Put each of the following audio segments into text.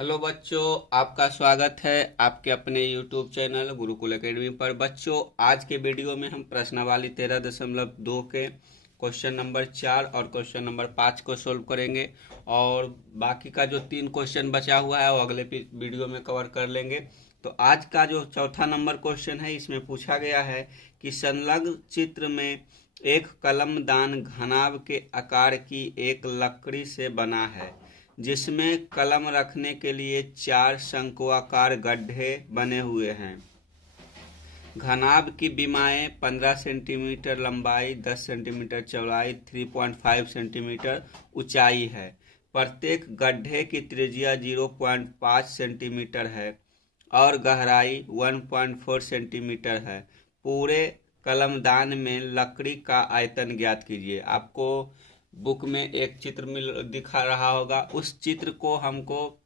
Hello बच्चों, आपका स्वागत है आपके अपने YouTube चैनल गुरुकुल एकेडमी पर। बच्चों, आज के वीडियो में हम प्रश्नावली 13.2 के क्वेश्चन नंबर 4 और क्वेश्चन नंबर 5 को सोल्व करेंगे और बाकी का जो 3 क्वेश्चन बचा हुआ है वो अगले वीडियो में कवर कर लेंगे। तो आज का जो चौथा नंबर क्वेश्चन है, इसमें पूछा गया है कि संलग्न चित्र में एक कलमदान घनाभ के आकार की एक लकड़ी से बना है, जिसमें कलम रखने के लिए 4 शंक्वाकार गड्ढे बने हुए हैं। घनाभ की बीमाएं 15 सेंटीमीटर लंबाई, 10 सेंटीमीटर चौड़ाई, 3.5 सेंटीमीटर ऊंचाई है। प्रत्येक गड्ढे की त्रिज्या 0.5 सेंटीमीटर है और गहराई 1.4 सेंटीमीटर है। पूरे कलमदान में लकड़ी का आयतन ज्ञात कीजिए। आपको बुक में एक चित्र मिल दिखा रहा होगा, उस चित्र को हमको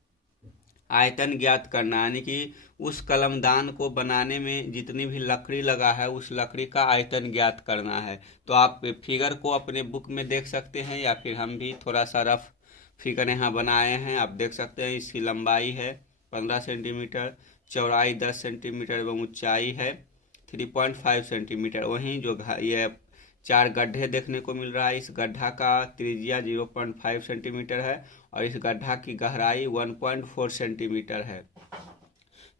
आयतन ज्ञात करना, यानी कि उस कलमदान को बनाने में जितनी भी लकड़ी लगा है उस लकड़ी का आयतन ज्ञात करना है। तो आप फिगर को अपने बुक में देख सकते हैं या फिर हम भी थोड़ा सा रफ फिगर यहाँ बनाए हैं, आप देख सकते हैं। इसकी लंबाई है 15 सेंटीमीटर, चौड़ाई 10 सेंटीमीटर एवं ऊंचाई है 3.5 सेंटीमीटर। वहीं जो ये 4 गड्ढे देखने को मिल रहा है, इस गड्ढा का त्रिज्या 0.5 सेंटीमीटर है और इस गड्ढा की गहराई 1.4 सेंटीमीटर है।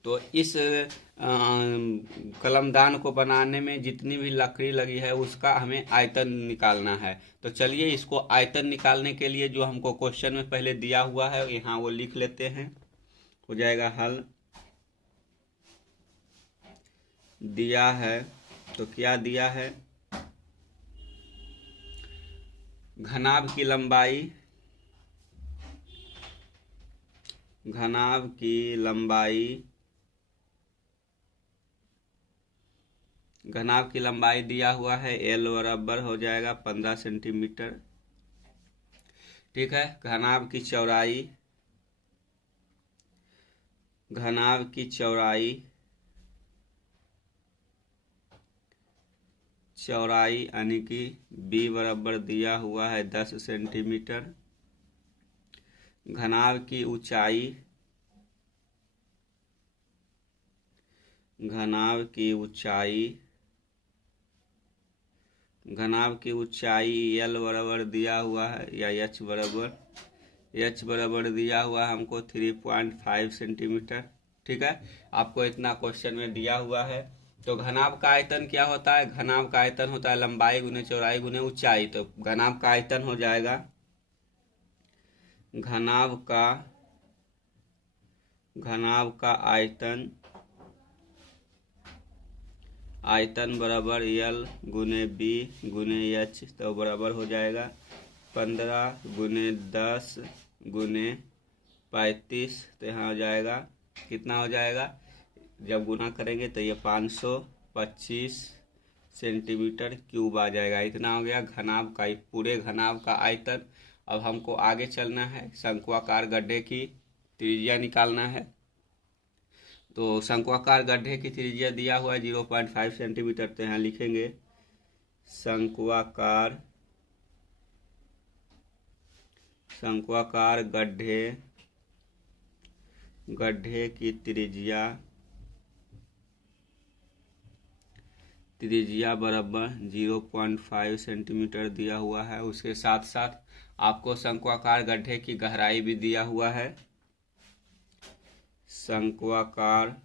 तो इस कलमदान को बनाने में जितनी भी लकड़ी लगी है उसका हमें आयतन निकालना है। तो चलिए इसको आयतन निकालने के लिए जो हमको क्वेश्चन में पहले दिया हुआ है यहाँ वो लिख लेते हैं। हो जाएगा हल। दिया है तो क्या दिया है, घनाभ की लंबाई, घनाभ की लंबाई, घनाभ की लंबाई दिया हुआ है एल बराबर हो जाएगा 15 सेंटीमीटर। ठीक है। घनाभ की चौड़ाई, घनाभ की चौड़ाई, चौड़ाई यानी कि बी बराबर दिया हुआ है 10 सेंटीमीटर। घनाभ की ऊंचाई, घनाभ की ऊंचाई, घनाभ की ऊंचाई एल बराबर दिया हुआ है या एच बराबर दिया हुआ है हमको 3.5 सेंटीमीटर। ठीक है। आपको इतना क्वेश्चन में दिया हुआ है। तो घनाभ का आयतन क्या होता है, घनाभ का आयतन होता है लंबाई गुने चौड़ाई गुने ऊंचाई। तो घनाभ का आयतन हो जाएगा, घनाभ का आयतन बराबर एल गुने बी गुने एच। तो बराबर हो जाएगा 15 गुने 10 गुने 35। तो यहाँ हो जाएगा, कितना हो जाएगा जब गुना करेंगे तो ये 525 सेंटीमीटर क्यूब आ जाएगा। इतना हो गया घनाभ का, पूरे घनाभ का आयतन। अब हमको आगे चलना है, शंक्वाकार गड्ढे की त्रिज्या निकालना है। तो शंक्वाकार गड्ढे की त्रिज्या दिया हुआ है 0.5 सेंटीमीटर। तो यहाँ लिखेंगे शंक्वाकार गड्ढे की त्रिज्या बराबर 0.5 सेंटीमीटर दिया हुआ है। उसके साथ साथ आपको शंक्वाकार गड्ढे की गहराई भी दिया हुआ है। शंक्वाकार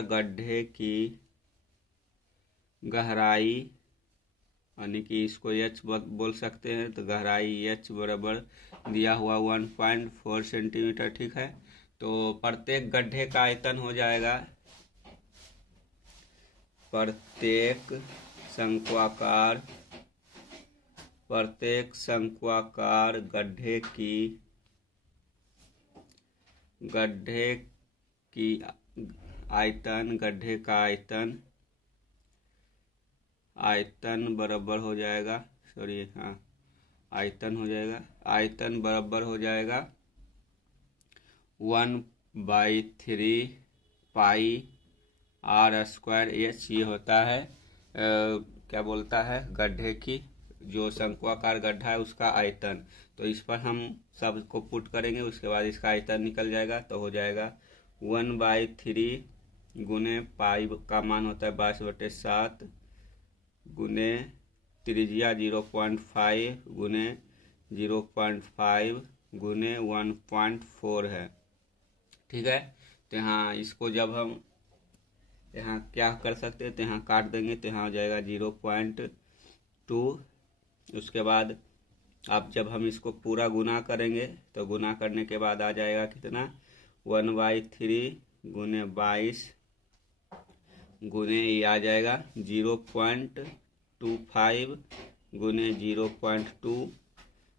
गड्ढे की गहराई यानी कि इसको एच बोल सकते हैं। तो गहराई एच बराबर दिया हुआ 1.4 सेंटीमीटर। ठीक है। तो प्रत्येक गड्ढे का आयतन हो जाएगा, प्रत्येक शंक्वाकार गड्ढे की आयतन, गड्ढे का आयतन बराबर हो जाएगा, आयतन बराबर हो जाएगा 1/3 पाई r² एच। ये होता है क्या बोलता है, गड्ढे की, जो शंक्वाकार गड्ढा है उसका आयतन। तो इस पर हम सबको पुट करेंगे, उसके बाद इसका आयतन निकल जाएगा। तो हो जाएगा 1/3 गुने पाई का मान होता है 22/7 गुने त्रिज्या 0.5 गुने 0.5 गुने 1.4 है। ठीक है। तो यहाँ इसको जब हम यहाँ क्या कर सकते हैं, तो यहाँ काट देंगे तो यहाँ हो जाएगा 0.2। उसके बाद आप जब हम इसको पूरा गुना करेंगे तो गुना करने के बाद आ जाएगा कितना, 1/3 गुने 22 गुने ये आ जाएगा 0.25 गुने 0.2।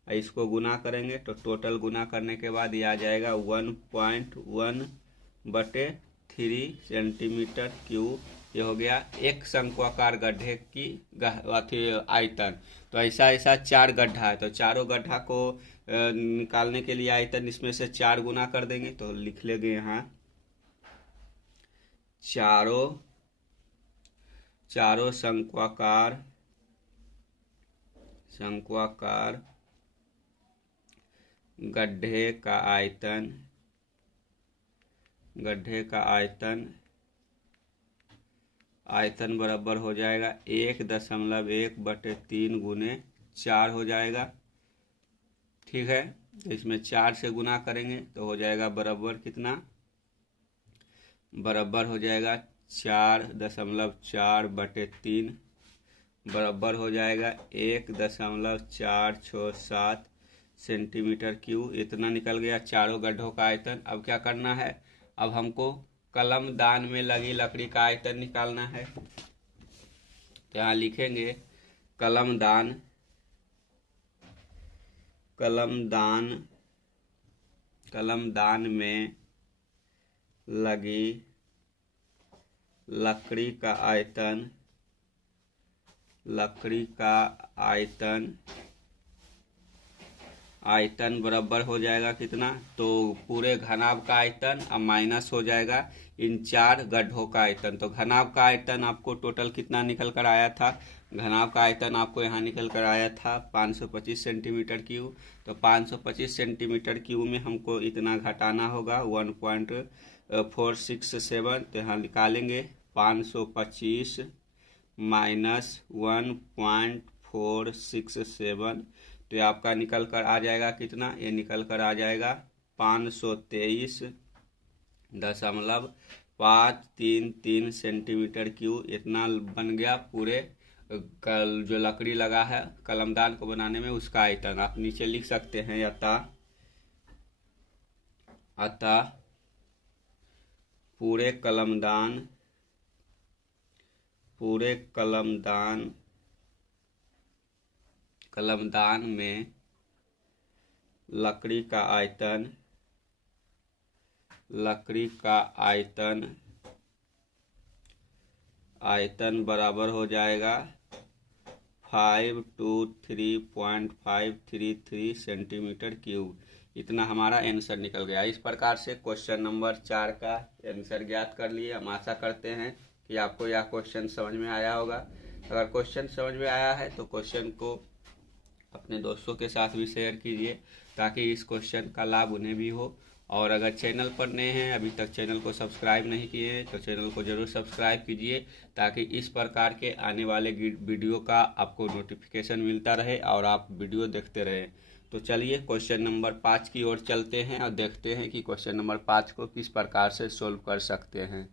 इसको गुना करेंगे तो टोटल गुना करने के बाद ये आ जाएगा 1.1/3 सेंटीमीटर क्यूब। ये हो गया एक शंक्वाकार गड्ढे की आयतन। तो ऐसा 4 गड्ढा है, तो चारों गड्ढा को निकालने के लिए आयतन इसमें से 4 गुना कर देंगे। तो लिख लेंगे यहाँ चारों शंक्वाकार गड्ढे का आयतन बराबर हो जाएगा 1.1/3 गुने 4 हो जाएगा। ठीक है। तो इसमें 4 से गुना करेंगे तो हो जाएगा बराबर कितना, बराबर हो जाएगा 4.4/3 बराबर हो जाएगा 1.467 सेंटीमीटर क्यूब। इतना निकल गया चारों गड्ढों का आयतन। अब क्या करना है, अब हमको कलम दान में लगी लकड़ी का आयतन निकालना है। तो यहाँ लिखेंगे कलम दान में लगी लकड़ी का आयतन बराबर हो जाएगा कितना, तो पूरे घनाभ का आयतन अब माइनस हो जाएगा इन 4 गड्ढों का आयतन। तो घनाभ का आयतन आपको टोटल कितना निकल कर आया था, घनाभ का आयतन आपको यहाँ निकल कर आया था 525 सेंटीमीटर क्यूब। तो 525 सेंटीमीटर क्यूब में हमको इतना घटाना होगा 1.467। तो यहाँ निकालेंगे 525 माइनस 1.467। तो ये आपका निकल कर आ जाएगा कितना, ये निकल कर आ जाएगा 523.533 सेंटीमीटर क्यूब। इतना बन गया पूरे जो लकड़ी लगा है कलमदान को बनाने में उसका आयतन। आप नीचे लिख सकते हैं अतः पूरे कलमदान में लकड़ी का आयतन बराबर हो जाएगा 523.533 सेंटीमीटर क्यूब। इतना हमारा आंसर निकल गया। इस प्रकार से क्वेश्चन नंबर 4 का आंसर ज्ञात कर लिए। हम आशा करते हैं कि आपको यह क्वेश्चन समझ में आया होगा। अगर क्वेश्चन समझ में आया है तो क्वेश्चन को अपने दोस्तों के साथ भी शेयर कीजिए ताकि इस क्वेश्चन का लाभ उन्हें भी हो। और अगर चैनल पर नए हैं, अभी तक चैनल को सब्सक्राइब नहीं किए हैं, तो चैनल को जरूर सब्सक्राइब कीजिए ताकि इस प्रकार के आने वाले वीडियो का आपको नोटिफिकेशन मिलता रहे और आप वीडियो देखते रहें। तो चलिए क्वेश्चन नंबर 5 की ओर चलते हैं और देखते हैं कि क्वेश्चन नंबर 5 को किस प्रकार से सोल्व कर सकते हैं।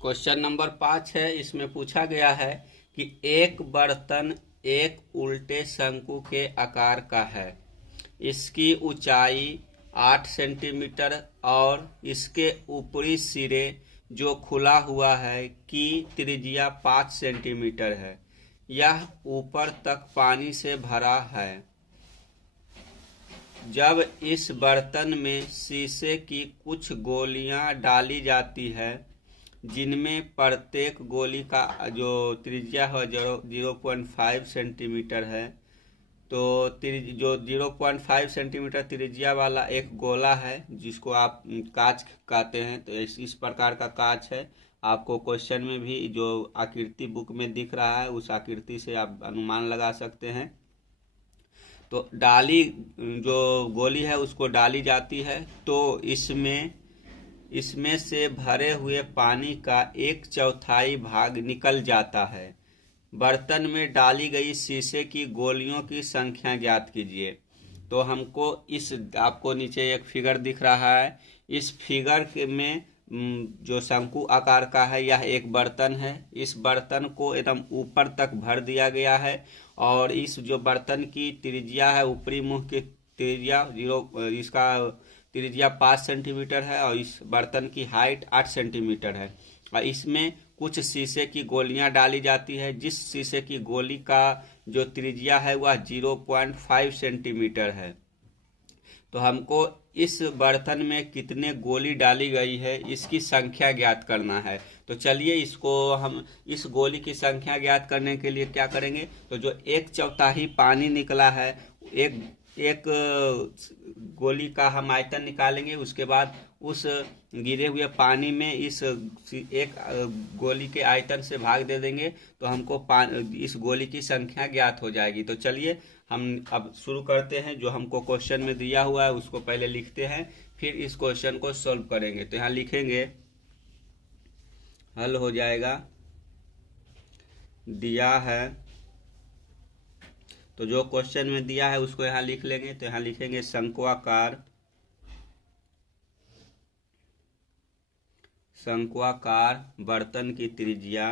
क्वेश्चन नंबर 5 है, इसमें पूछा गया है कि एक बर्तन एक उल्टे शंकु के आकार का है, इसकी ऊंचाई 8 सेंटीमीटर और इसके ऊपरी सिरे जो खुला हुआ है की त्रिज्या 5 सेंटीमीटर है। यह ऊपर तक पानी से भरा है। जब इस बर्तन में शीशे की कुछ गोलियां डाली जाती है जिनमें प्रत्येक गोली का जो त्रिज्या है 0.5 सेंटीमीटर है, तो जो 0.5 सेंटीमीटर त्रिज्या वाला एक गोला है जिसको आप कांच कहते हैं, तो इस प्रकार का कांच है आपको क्वेश्चन में भी जो आकृति बुक में दिख रहा है उस आकृति से आप अनुमान लगा सकते हैं। तो डाली जो गोली है उसको डाली जाती है, तो इसमें से भरे हुए पानी का 1/4 भाग निकल जाता है। बर्तन में डाली गई शीशे की गोलियों की संख्या ज्ञात कीजिए। तो हमको आपको नीचे एक फिगर दिख रहा है, इस फिगर में जो शंकु आकार का है यह एक बर्तन है। इस बर्तन को एकदम ऊपर तक भर दिया गया है और इस जो बर्तन की त्रिज्या है, ऊपरी मुंह की त्रिज्या इसका त्रिज्या 5 सेंटीमीटर है और इस बर्तन की हाइट 8 सेंटीमीटर है। और इसमें कुछ शीशे की गोलियां डाली जाती है, जिस शीशे की गोली का जो त्रिज्या है वह 0.5 सेंटीमीटर है। तो हमको इस बर्तन में कितने गोली डाली गई है इसकी संख्या ज्ञात करना है। तो चलिए इसको हम इस गोली की संख्या ज्ञात करने के लिए क्या करेंगे, तो जो 1/4 पानी निकला है, एक गोली का हम आयतन निकालेंगे, उसके बाद उस गिरे हुए पानी में इस एक गोली के आयतन से भाग दे देंगे तो हमको इस गोली की संख्या ज्ञात हो जाएगी। तो चलिए हम अब शुरू करते हैं। जो हमको क्वेश्चन में दिया हुआ है उसको पहले लिखते हैं, फिर इस क्वेश्चन को सॉल्व करेंगे। तो यहाँ लिखेंगे, हल हो जाएगा, दिया है, तो जो क्वेश्चन में दिया है उसको यहाँ लिख लेंगे। तो यहाँ लिखेंगे शंक्वाकार बर्तन की त्रिज्या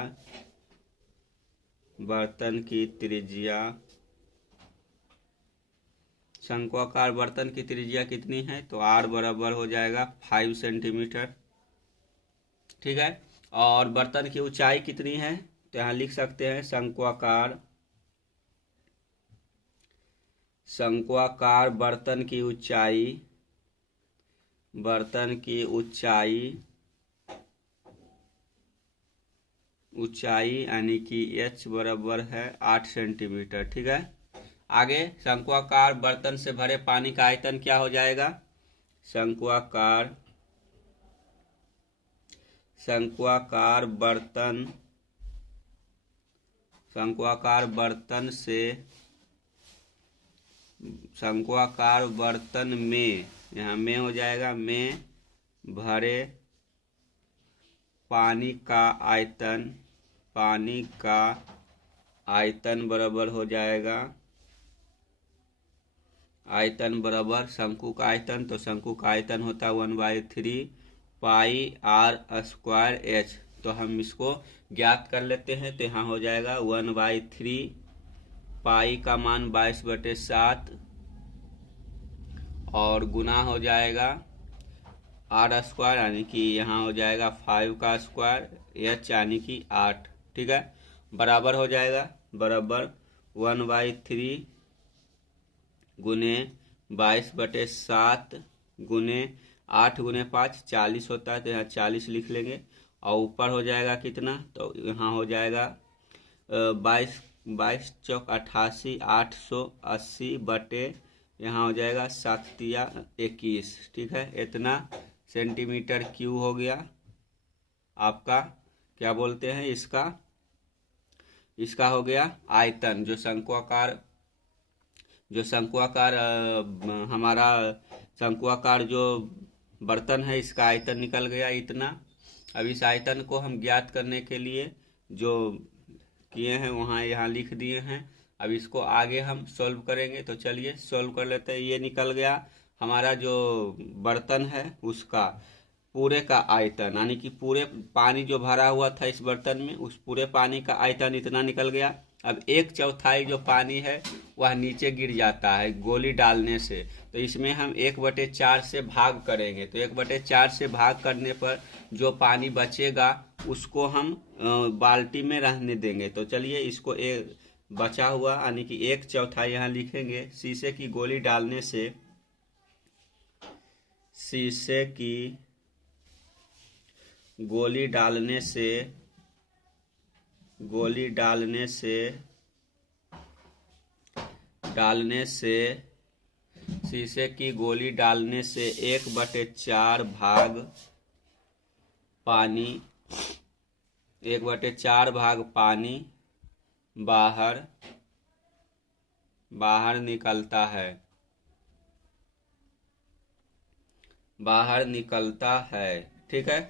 शंक्वाकार बर्तन की त्रिज्या कितनी है, तो r बराबर हो जाएगा 5 सेंटीमीटर। ठीक है, और बर्तन की ऊंचाई कितनी है, तो यहाँ लिख सकते हैं शंक्वाकार बर्तन की ऊंचाई यानी कि h बराबर है 8 सेंटीमीटर। ठीक है, आगे शंक्वाकार बर्तन से भरे पानी का आयतन क्या हो जाएगा, शंक्वाकार बर्तन में, यहाँ में हो जाएगा, में भरे पानी का आयतन बराबर हो जाएगा, आयतन बराबर शंकु का आयतन, तो शंकु का आयतन होता है 1/3 पाई r² h। तो हम इसको ज्ञात कर लेते हैं। तो यहाँ हो जाएगा 1/3 पाई का मान 22/7 और गुना हो जाएगा r² यानी कि यहाँ हो जाएगा 5 का स्क्वायर, h यानी कि 8। ठीक है, बराबर हो जाएगा, बराबर 1/3 गुने 22/7 गुने 8 गुने 5 40 होता है, तो यहाँ 40 लिख लेंगे। और ऊपर हो जाएगा कितना, तो यहाँ हो जाएगा 22 चौक 88 880 बटे यहाँ हो जाएगा 7 या 21। ठीक है, इतना सेंटीमीटर क्यूब हो गया आपका, क्या बोलते हैं इसका हो गया आयतन। जो शंक्वाकार जो बर्तन है इसका आयतन निकल गया इतना। अब इस आयतन को हम ज्ञात करने के लिए जो किए हैं वहाँ यहाँ लिख दिए हैं। अब इसको आगे हम सॉल्व करेंगे। तो चलिए सॉल्व कर लेते हैं। ये निकल गया हमारा जो बर्तन है उसका पूरे का आयतन, यानी कि पूरे पानी जो भरा हुआ था इस बर्तन में, उस पूरे पानी का आयतन इतना निकल गया। अब 1/4 जो पानी है वह नीचे गिर जाता है गोली डालने से, तो इसमें हम 1/4 से भाग करेंगे। तो 1/4 से भाग करने पर जो पानी बचेगा उसको हम बाल्टी में रहने देंगे। तो चलिए इसको बचा हुआ यानी कि 1/4 यहाँ लिखेंगे। शीशे की गोली डालने से शीशे की गोली डालने से 1/4 भाग पानी 1/4 भाग पानी बाहर निकलता है, ठीक है।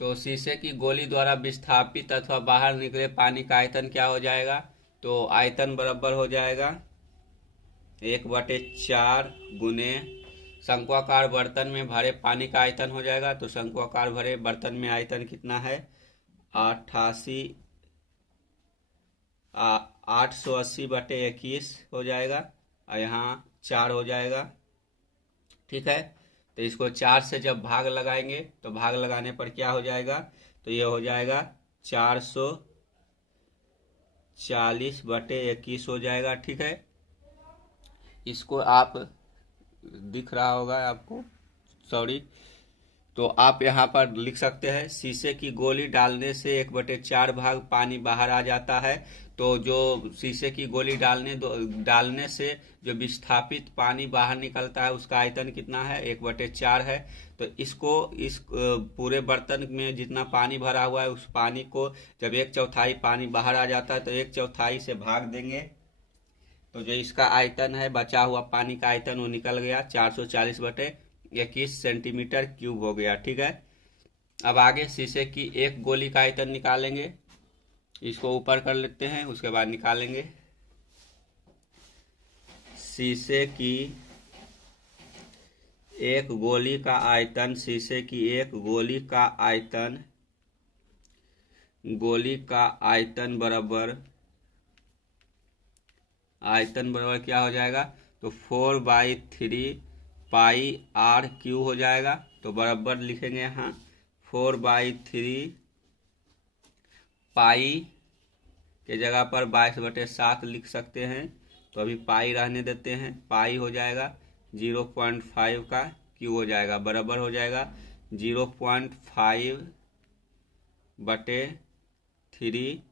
तो शीशे की गोली द्वारा विस्थापित अथवा बाहर निकले पानी का आयतन क्या हो जाएगा? तो आयतन बराबर हो जाएगा 1/4 गुने शंक्वाकार बर्तन में भरे पानी का आयतन हो जाएगा। तो शंक्वाकार भरे बर्तन में आयतन कितना है? 880/21 हो जाएगा और यहाँ 4 हो जाएगा, ठीक है। तो इसको 4 से जब भाग लगाएंगे तो भाग लगाने पर क्या हो जाएगा? तो ये हो जाएगा 440/21 हो जाएगा, ठीक है। इसको आप दिख रहा होगा आपको, सॉरी। तो आप यहाँ पर लिख सकते हैं शीशे की गोली डालने से 1/4 भाग पानी बाहर आ जाता है। तो जो शीशे की गोली डालने से जो विस्थापित पानी बाहर निकलता है उसका आयतन कितना है? 1/4 है। तो इसको इस पूरे बर्तन में जितना पानी भरा हुआ है उस पानी को जब 1/4 पानी बाहर आ जाता है तो 1/4 से भाग देंगे। तो जो इसका आयतन है, बचा हुआ पानी का आयतन, वो निकल गया 440/21 सेंटीमीटर क्यूब हो गया, ठीक है। अब आगे शीशे की एक गोली का आयतन निकालेंगे। इसको ऊपर कर लेते हैं, उसके बाद निकालेंगे। शीशे की एक गोली का आयतन, शीशे की एक गोली का आयतन बराबर क्या हो जाएगा? तो 4/3 पाई आर क्यू हो जाएगा। तो बराबर लिखेंगे यहाँ 4/3 पाई के जगह पर 22/7 लिख सकते हैं। तो अभी पाई रहने देते हैं, पाई हो जाएगा 0.5 का क्यू हो जाएगा, बराबर हो जाएगा 0.5/3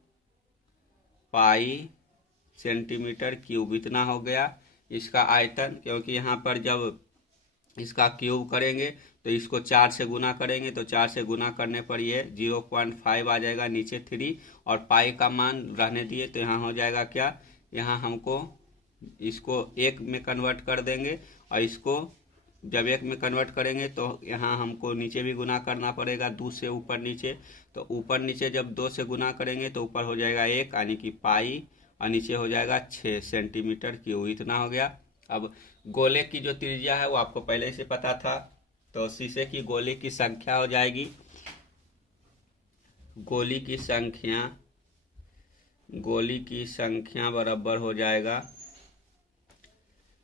पाई सेंटीमीटर क्यूब, इतना हो गया इसका आयतन। क्योंकि यहाँ पर जब इसका क्यूब करेंगे तो इसको 4 से गुना करेंगे, तो 4 से गुना करने पर ये 0.5 आ जाएगा, नीचे 3 और पाई का मान रहने दिए। तो यहाँ हो जाएगा क्या? यहाँ हमको इसको 1 में कन्वर्ट कर देंगे और इसको जब 1 में कन्वर्ट करेंगे तो यहाँ हमको नीचे भी गुना करना पड़ेगा, 2 से ऊपर नीचे। तो ऊपर नीचे जब 2 से गुना करेंगे तो ऊपर हो जाएगा 1 यानी कि पाई और नीचे हो जाएगा 6 सेंटीमीटर क्यूब, इतना हो गया। अब गोले की जो त्रिज्या है वो आपको पहले से पता था। तो शीशे की गोली की संख्या हो जाएगी, गोली की संख्या बराबर हो जाएगा,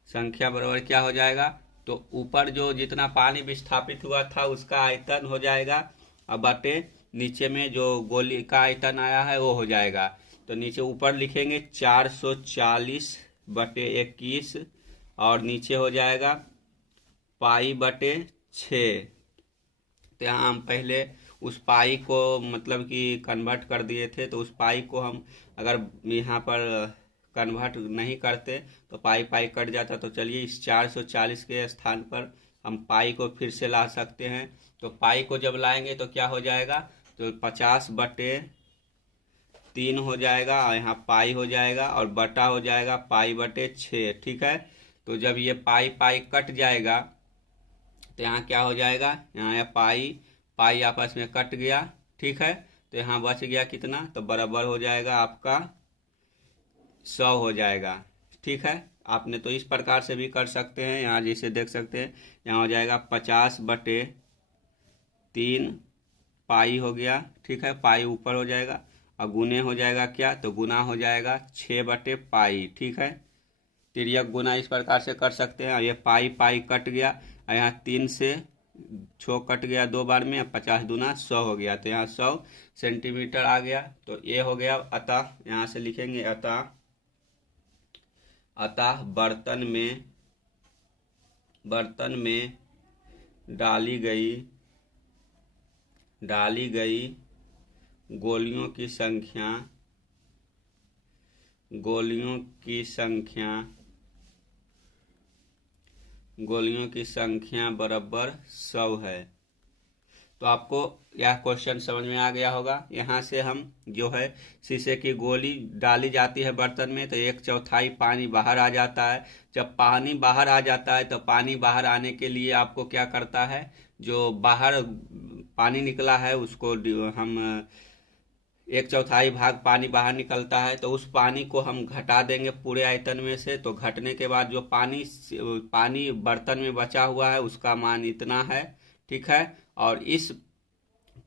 संख्या बराबर क्या हो जाएगा? तो ऊपर जो जितना पानी विस्थापित हुआ था उसका आयतन हो जाएगा और बटे नीचे में जो गोली का आयतन आया है वो हो जाएगा। तो नीचे ऊपर लिखेंगे 440/21 और नीचे हो जाएगा पाई/6। तो यहाँ हम पहले उस पाई को मतलब कि कन्वर्ट कर दिए थे, तो उस पाई को हम अगर यहाँ पर कन्वर्ट नहीं करते तो पाई कट जाता। तो चलिए इस 440 के स्थान पर हम पाई को फिर से ला सकते हैं। तो पाई को जब लाएंगे तो क्या हो जाएगा? तो 50/3 हो जाएगा और यहाँ पाई हो जाएगा और बटा हो जाएगा पाई/6, ठीक है। तो जब ये पाई कट जाएगा तो यहाँ क्या हो जाएगा? यहाँ यह पाई आपस में कट गया, ठीक है। तो यहाँ बच गया कितना? तो बराबर हो जाएगा आपका 100 हो जाएगा, ठीक है। आपने तो इस प्रकार से भी कर सकते हैं, यहाँ जैसे देख सकते हैं यहाँ हो जाएगा 50/3 पाई हो गया, ठीक है। पाई ऊपर हो जाएगा और गुने हो जाएगा क्या? तो गुना हो जाएगा 6/पाई, ठीक है। तिर्यक गुना इस प्रकार से कर सकते हैं। और ये पाई कट गया और यहाँ 3 से 6 कट गया 2 बार में, 50 दूना 100 हो गया। तो यहाँ 100 सेंटीमीटर आ गया। तो ये हो गया। अतः यहाँ से लिखेंगे अतः बर्तन में डाली गई गोलियों की संख्या बराबर 100 है। तो आपको यह क्वेश्चन समझ में आ गया होगा। यहाँ से हम जो है शीशे की गोली डाली जाती है बर्तन में तो 1/4 पानी बाहर आ जाता है। जब पानी बाहर आ जाता है तो पानी बाहर आने के लिए आपको क्या करता है, जो बाहर पानी निकला है उसको हम 1/4 भाग पानी बाहर निकलता है तो उस पानी को हम घटा देंगे पूरे आयतन में से। तो घटने के बाद जो पानी बर्तन में बचा हुआ है उसका मान इतना है, ठीक है। और इस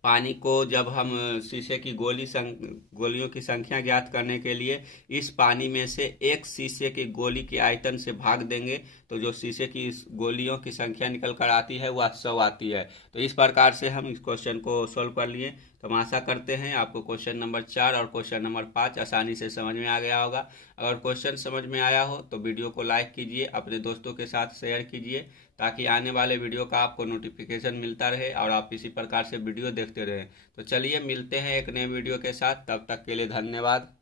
पानी को जब हम शीशे की गोलियों की संख्या ज्ञात करने के लिए इस पानी में से एक शीशे की गोली के आयतन से भाग देंगे तो जो शीशे की गोलियों की संख्या निकल कर आती है वह 100 आती है। तो इस प्रकार से हम इस क्वेश्चन को सॉल्व कर लिए। तो हम आशा करते हैं आपको क्वेश्चन नंबर 4 और क्वेश्चन नंबर 5 आसानी से समझ में आ गया होगा। अगर क्वेश्चन समझ में आया हो तो वीडियो को लाइक कीजिए, अपने दोस्तों के साथ शेयर कीजिए ताकि आने वाले वीडियो का आपको नोटिफिकेशन मिलता रहे और आप इसी प्रकार से वीडियो देखते रहें। तो चलिए मिलते हैं एक नए वीडियो के साथ, तब तक के लिए धन्यवाद।